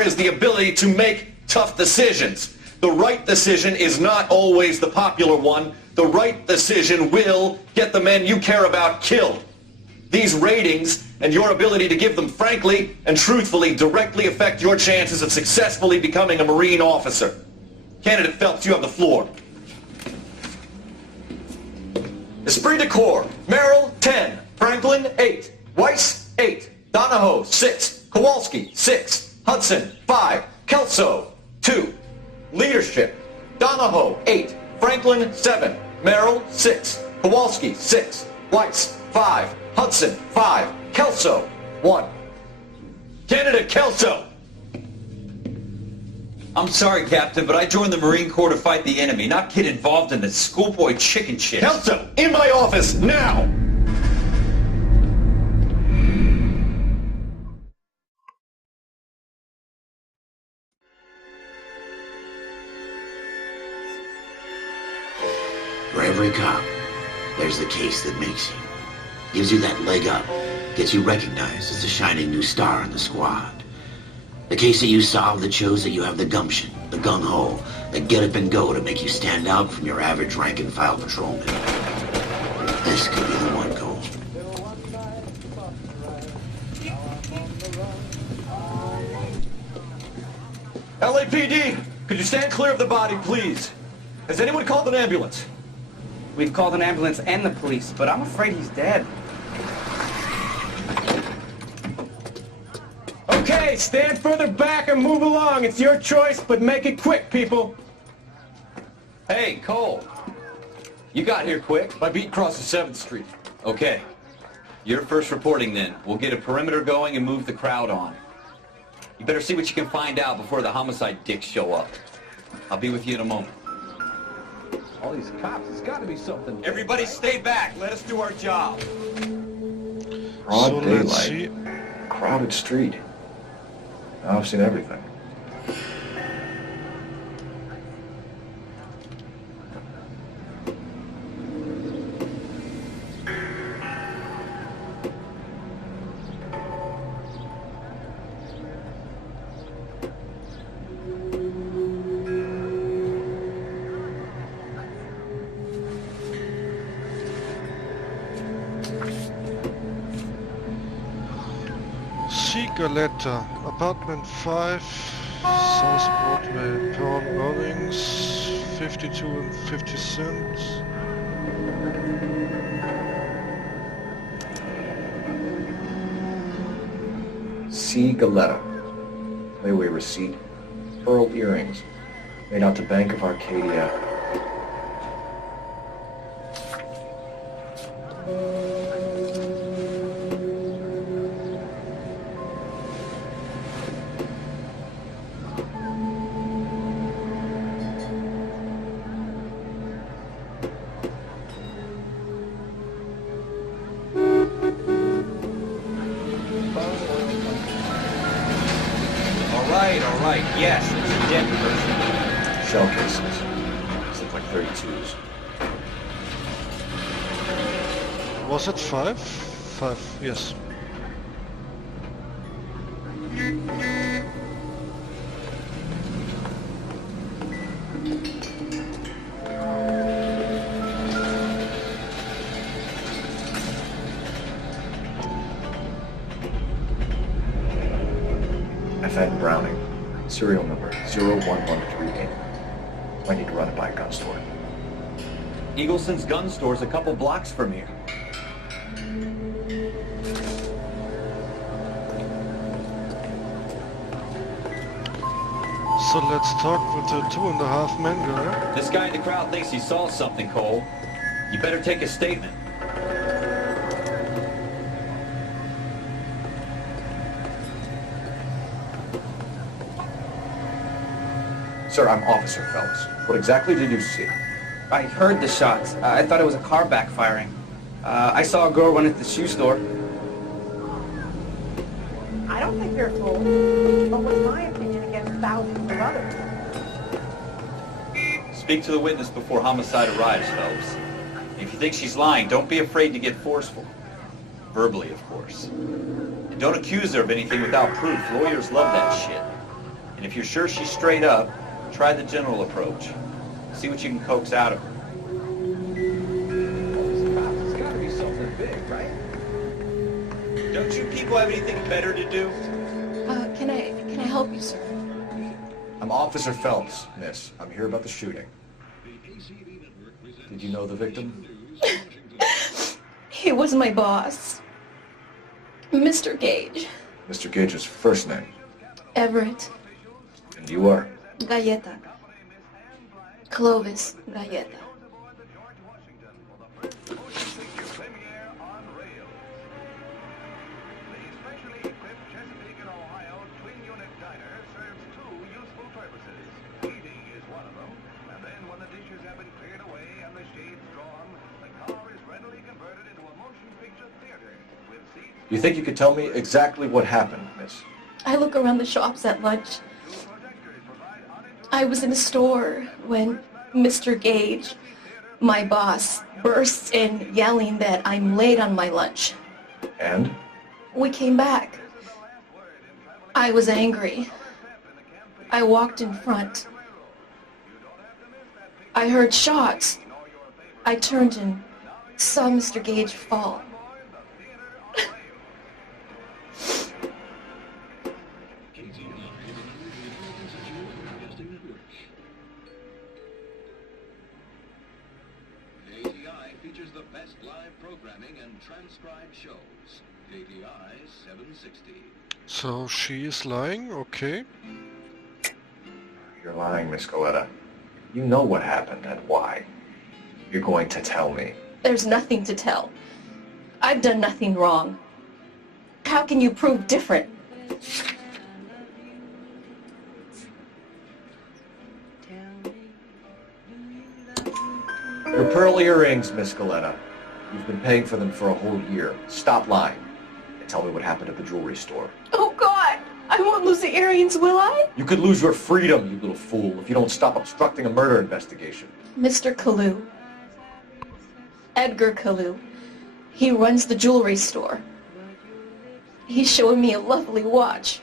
is the ability to make tough decisions. The right decision is not always the popular one. The right decision will get the men you care about killed. These ratings and your ability to give them frankly and truthfully directly affect your chances of successfully becoming a Marine officer. Candidate Phelps, you have the floor. Esprit de Corps, Merrill, 10. Franklin, 8. Weiss, 8. Donahoe, 6. Kowalski, 6. Hudson, 5. Kelso, 2. Leadership, Donahoe, 8. Franklin, 7. Merrill, 6. Kowalski, 6. Weiss, 5. Hudson, 5. Kelso, 1. Candidate Kelso! I'm sorry, Captain, but I joined the Marine Corps to fight the enemy, not get involved in the schoolboy chicken shit. Kelso, in my office, now! For every cop, there's the case that makes you. Gives you that leg up, gets you recognized as the shining new star in the squad. The case that you solve that shows that you have the gumption, the gung-ho, the get up and go to make you stand out from your average rank-and-file patrolman. This could be the one, Cole. LAPD, could you stand clear of the body, please? Has anyone called an ambulance? We've called an ambulance and the police, but I'm afraid he's dead. Okay, stand further back and move along. It's your choice, but make it quick, people. Hey, Cole. You got here quick. My beat crosses 7th Street. Okay. You're first reporting then. We'll get a perimeter going and move the crowd on. You better see what you can find out before the homicide dicks show up. I'll be with you in a moment. All these cops, it's got to be something. Everybody stay back. Let us do our job. Broad daylight. Crowded street. Now I've seen everything. Letter, apartment 5, South Broadway, Pearl Earnings, 52 and 50 cents. C. Galetta. Layaway receipt. Pearl earrings. Made out to Bank of Arcadia. All right, yes, it's a dead person. Shell cases. These look like 32s. Was it 5? 5, yes. FN Browning. Serial number 01138. Might need to run it by a gun store. Eagleson's gun store's a couple blocks from here. So let's talk with the 2.5 men guy. This guy in the crowd thinks he saw something, Cole. You better take a statement. Sir, I'm Officer Phelps. What exactly did you see? I heard the shots. I thought it was a car backfiring. I saw a girl run into the shoe store. I don't think they're fools, but what's my opinion against thousands of others? Speak to the witness before homicide arrives, Phelps. If you think she's lying, don't be afraid to get forceful. Verbally, of course. And don't accuse her of anything without proof. Lawyers love that shit. And if you're sure she's straight up, try the general approach. See what you can coax out of her. It's gotta be something big, right? Don't you people have anything better to do? Can I help you, sir? I'm Officer Phelps, miss. I'm here about the shooting. Did you know the victim? He was my boss, Mr. Gage. Mr. Gage's first name. Everett. And you are? Galleta. Clovis Galleta. You think you could tell me exactly what happened, miss? I look around the shops at lunch. I was in a store when Mr. Gage, my boss, bursts in yelling that I'm late on my lunch. And? We came back. I was angry. I walked in front. I heard shots. I turned and saw Mr. Gage fall. Features the best live programming and transcribed shows. KTI 760. So she is lying, okay. You're lying, Miss Goleta. You know what happened and why. You're going to tell me. There's nothing to tell. I've done nothing wrong. How can you prove different? Your pearl earrings, Miss Goleta. You've been paying for them for a whole year. Stop lying and tell me what happened at the jewelry store. Oh, God! I won't lose the earrings, will I? You could lose your freedom, you little fool, if you don't stop obstructing a murder investigation. Mr. Kalu. Edgar Kalu. He runs the jewelry store. He's showing me a lovely watch.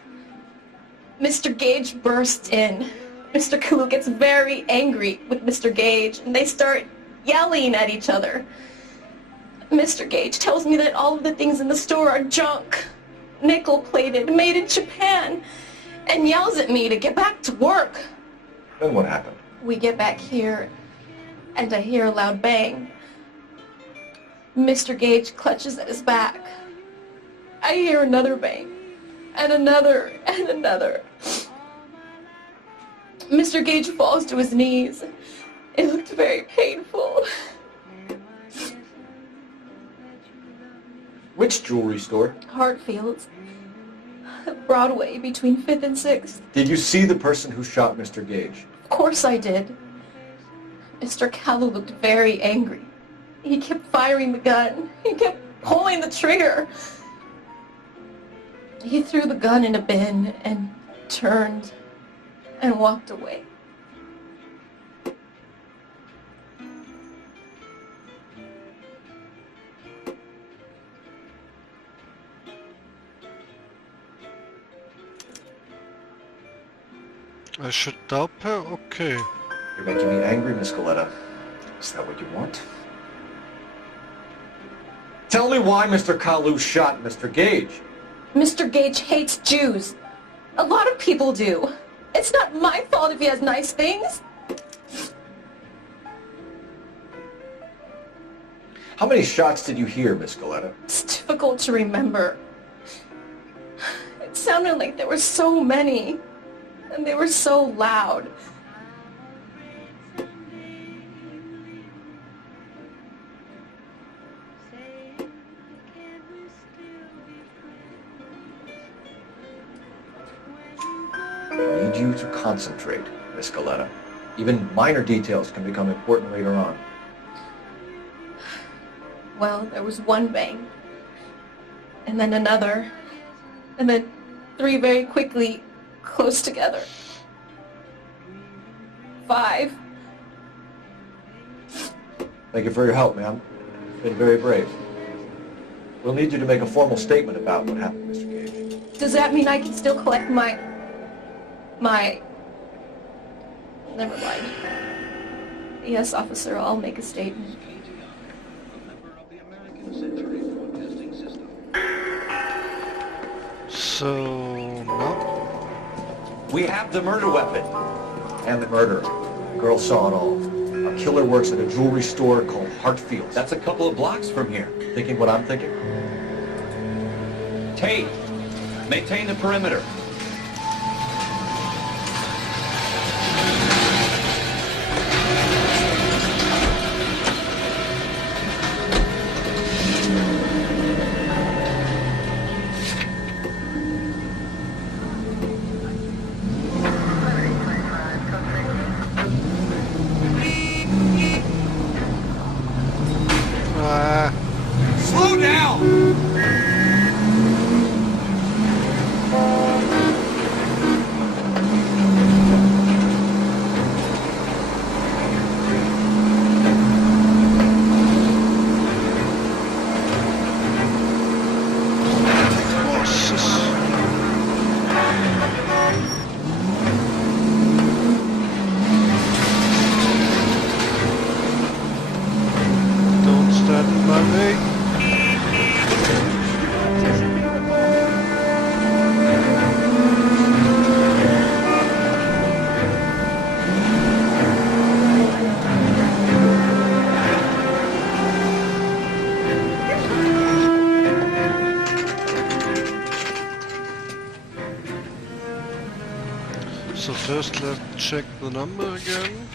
Mr. Gage bursts in. Mr. Kalu gets very angry with Mr. Gage, and they start yelling at each other. Mr. Gage tells me that all of the things in the store are junk, nickel-plated, made in Japan, and yells at me to get back to work. Then what happened? We get back here, and I hear a loud bang. Mr. Gage clutches at his back. I hear another bang, and another, and another. Mr. Gage falls to his knees. It looked very painful. Which jewelry store? Hartfield's. Broadway, between 5th and 6th. Did you see the person who shot Mr. Gage? Of course I did. Mr. Kalu looked very angry. He kept firing the gun. He kept pulling the trigger. He threw the gun in a bin and turned and walked away. I should doubt her? Okay. You're making me angry, Miss Goleta. Is that what you want? Tell me why Mr. Kalu shot Mr. Gage. Mr. Gage hates Jews. A lot of people do. It's not my fault if he has nice things. How many shots did you hear, Miss Goleta? It's difficult to remember. It sounded like there were so many, and they were so loud. I need you to concentrate, Miss Goleta. Even minor details can become important later on. Well, there was one bang, and then another, and then three very quickly, close together. 5. Thank you for your help, ma'am. You've been very brave. We'll need you to make a formal statement about what happened, Mr. Gage. Does that mean I can still collect my... Never mind. Yes, officer, I'll make a statement. So, now? We have the murder weapon. And the murderer. The girl saw it all. Our killer works at a jewelry store called Hartfield's. That's a couple of blocks from here. Thinking what I'm thinking? Tate, maintain the perimeter. Slow down! Don't stand in my way. So first let's check the number again.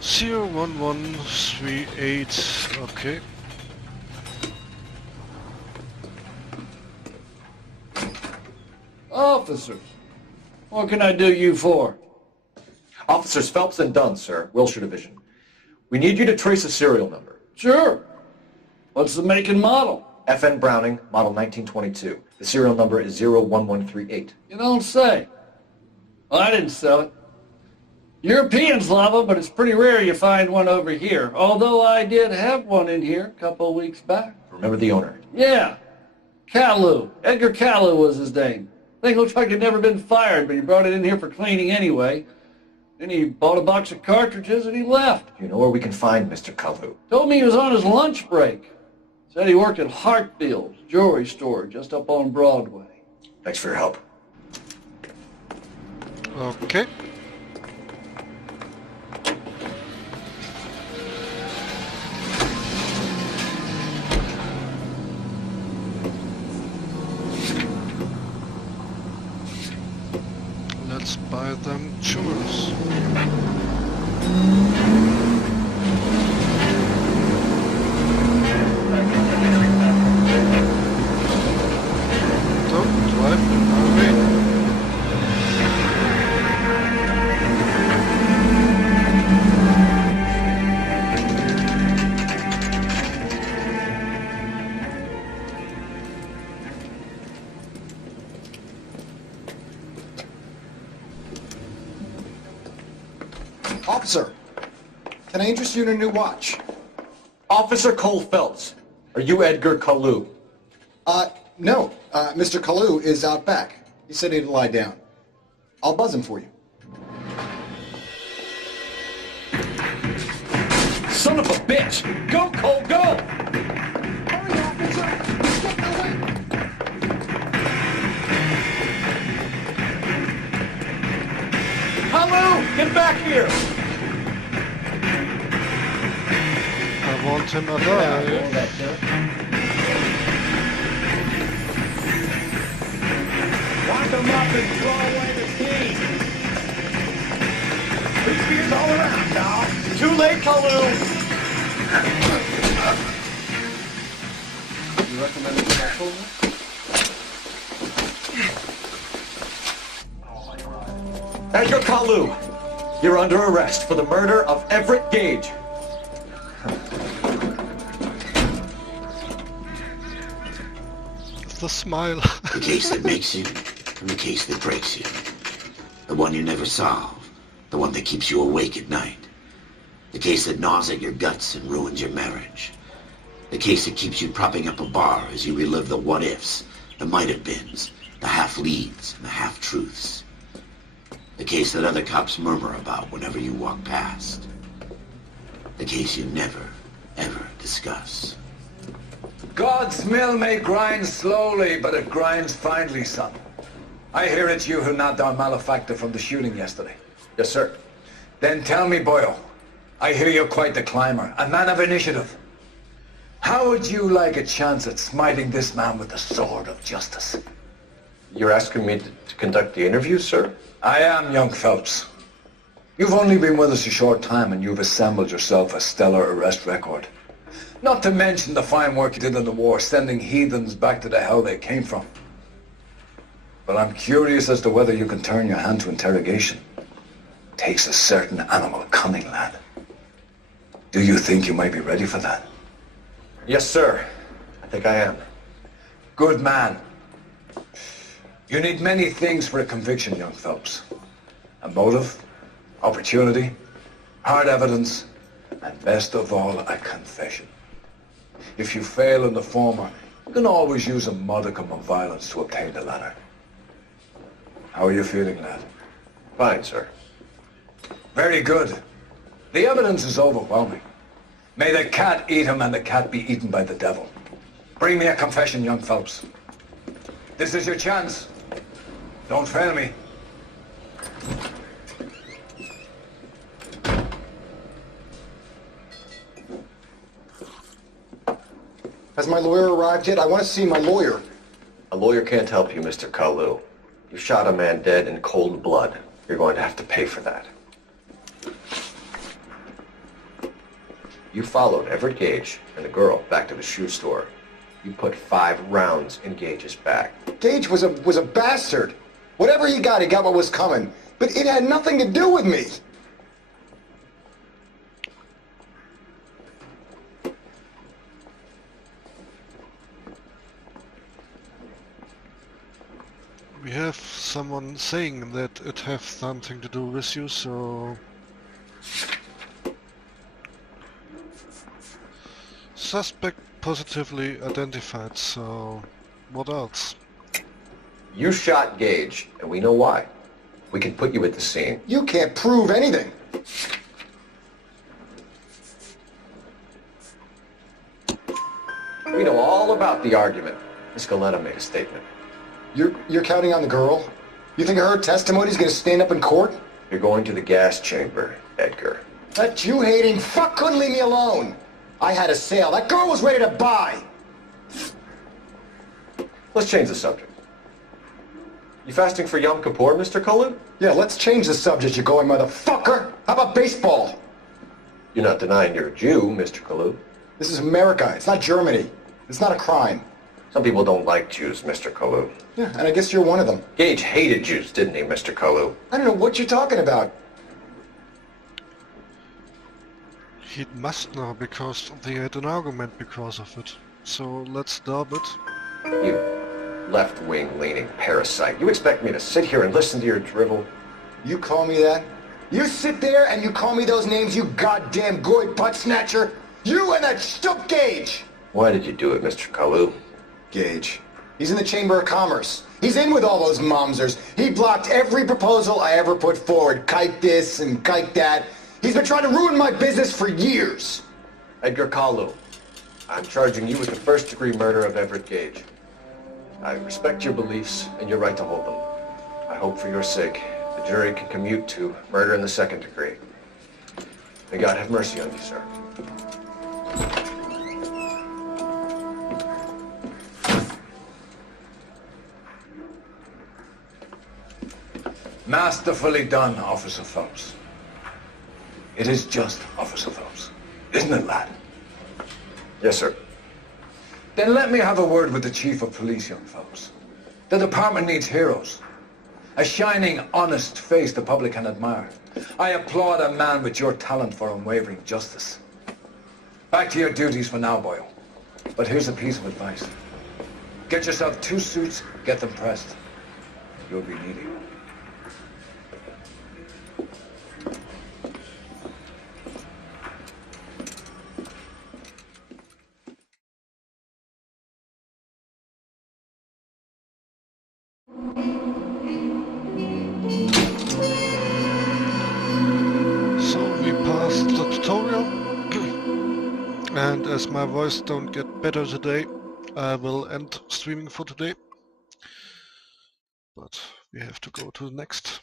Zero 1138. Okay. Officers, what can I do you for? Officers Phelps and Dunn, sir, Wilshire Division. We need you to trace a serial number. Sure. What's the make and model? FN Browning, model 1922. The serial number is 01138. You don't say. Well, I didn't sell it. Europeans love them, but it's pretty rare you find one over here. Although I did have one in here a couple of weeks back. Remember the owner? Yeah. Caillou. Edgar Caillou was his name. Thing looks like it'd never been fired, but he brought it in here for cleaning anyway. Then he bought a box of cartridges and he left. You know where we can find Mr. Caillou? Told me he was on his lunch break. Said he worked at Hartfield's jewelry store just up on Broadway. Thanks for your help. Okay. Let's buy them jewels. Don't drive in my way. Officer, can I interest you in a new watch? Officer Cole Phelps, are you Edgar Caillou? No. Mr. Caillou is out back. He said he'd lie down. I'll buzz him for you. Son of a bitch! Go, Cole, go! Hurry, officer! Get away! Caillou, get back here! I want him alive. Lock him up and throw away the key! Free spears all around, now! Too late, Caillou! You recommend a special? Edgar Caillou, you're under arrest for the murder of Everett Gage. The smile. The case that makes you, and the case that breaks you. The one you never solve. The one that keeps you awake at night. The case that gnaws at your guts and ruins your marriage. The case that keeps you propping up a bar as you relive the what-ifs, the might-have-beens, the half-leads, and the half-truths. The case that other cops murmur about whenever you walk past. The case you never, ever discuss. God's mill may grind slowly, but it grinds finely, son. I hear it's you who knocked down Malefactor from the shooting yesterday. Yes, sir. Then tell me, Boyle, I hear you're quite the climber, a man of initiative. How would you like a chance at smiting this man with the sword of justice? You're asking me to conduct the interview, sir? I am, young Phelps. You've only been with us a short time and you've assembled yourself a stellar arrest record. Not to mention the fine work you did in the war, sending heathens back to the hell they came from. But I'm curious as to whether you can turn your hand to interrogation. Takes a certain animal cunning, lad. Do you think you might be ready for that? Yes, sir. I think I am. Good man. You need many things for a conviction, young Phelps. A motive, opportunity, hard evidence, and best of all, a confession. If you fail in the former, you can always use a modicum of violence to obtain the latter. How are you feeling, lad? Fine, sir. Very good. The evidence is overwhelming. May the cat eat him and the cat be eaten by the devil. Bring me a confession, young Phelps. This is your chance. Don't fail me. Has my lawyer arrived yet? I want to see my lawyer. A lawyer can't help you, Mr. Kalu. You shot a man dead in cold blood. You're going to have to pay for that. You followed Everett Gage and the girl back to the shoe store. You put 5 rounds in Gage's back. Gage was a bastard. Whatever he got what was coming. But it had nothing to do with me. We have someone saying that it has something to do with you, so... Suspect positively identified, so... What else? You shot Gage, and we know why. We can put you at the scene. You can't prove anything. We know all about the argument. Miss Galetta made a statement. You're counting on the girl? You think her testimony's gonna stand up in court? You're going to the gas chamber, Edgar. That Jew-hating fuck couldn't leave me alone. I had a sale. That girl was ready to buy. Let's change the subject. You fasting for Yom Kippur, Mr. Cullen? Yeah, let's change the subject, you going motherfucker. How about baseball? You're not denying you're a Jew, Mr. Kalu. This is America. It's not Germany. It's not a crime. Some people don't like Jews, Mr. Kalu. Yeah, and I guess you're one of them. Gage hated Jews, didn't he, Mr. Kalu? I don't know what you're talking about. He must know, because they had an argument because of it. So let's stop it. You left-wing leaning parasite. You expect me to sit here and listen to your drivel? You call me that? You sit there and you call me those names, you goddamn goy butt snatcher? You and that Stup Gage! Why did you do it, Mr. Kalu? Gage. He's in the Chamber of Commerce. He's in with all those momsers. He blocked every proposal I ever put forward. Kite this and kite that. He's been trying to ruin my business for years. Edgar Kalu, I'm charging you with the first-degree murder of Everett Gage. I respect your beliefs and your right to hold them. I hope for your sake the jury can commute to murder in the second degree. May God have mercy on you, sir. Masterfully done, Officer Phelps. It is just, Officer Phelps. Isn't it, lad? Yes, sir. Then let me have a word with the Chief of Police, young Phelps. The department needs heroes. A shining, honest face the public can admire. I applaud a man with your talent for unwavering justice. Back to your duties for now, Boyle. But here's a piece of advice. Get yourself 2 suits, get them pressed. You'll be needing them. So we passed the tutorial, and as my voice don't get better today, I will end streaming for today. But we have to go to the next.